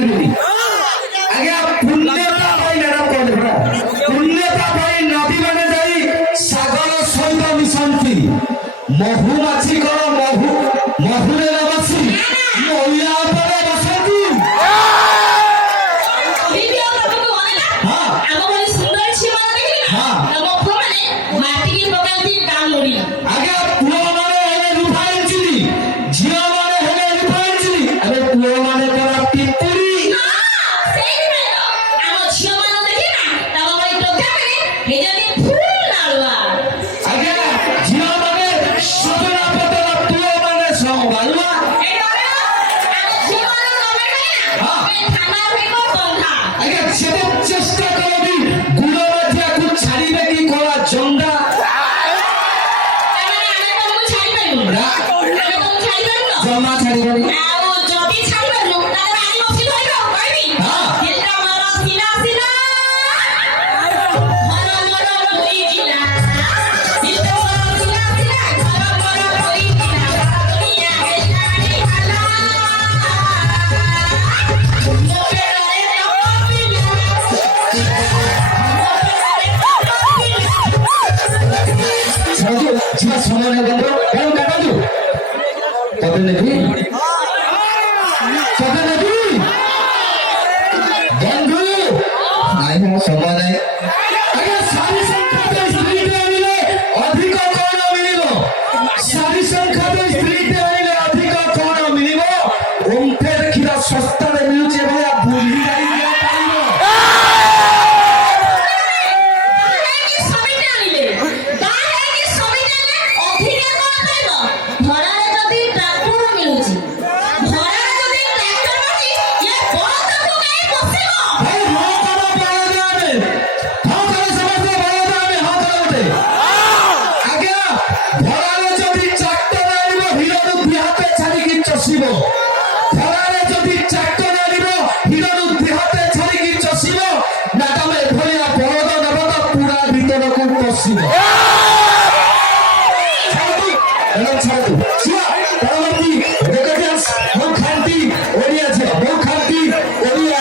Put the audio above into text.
ছাড়িবি আগে পুণ্যতা পাই ম্যাডাম কলে পুণ্যতা পাই নদী মানে যাই সাগর সৈন্য মিশন্তি মহুমাছি কর মহুরে নবাসী মহিলা পরে বসতি আগে পুଅ মানে হলে রূপাঞ্জলি ঝিଅ মানে হলে রূপাঞ্জলি আরে পুଅ মানে তোরা পিপুরি আগে ঝিଅ মানে সজনা পতরা পুଅ মানে সংবালুয়া আগে সেটা চেষ্টা করবি গুলো মাঝিয়াকু ছাড়িবে কি কলা জন্দা জমা ছাড়িবনি ঝিଅ সময় নেই বন্ধু কেন কাটালু তবে নেবি তবে নেবি বন্ধু নাই সময় নাই আগে সারি সংখ্যাত স্ত্রীতে আনিলে অধিক কৌন মিলিব সারি সংখ্যাত স্ত্রীতে আনিলে অধিক কৌন মিলিব ওমফের ক্ষীর সস্তারে মিলুছে ভাইয়া বুঝি যাই খরারে যদি চাক্ত জানিব হিরণু দেহতে ছাড়িকি চষিব না তবে ভলিয়া বলদ নেব তো পুরা ভিতরକୁ পশিব ছাড়ু ছাড়ু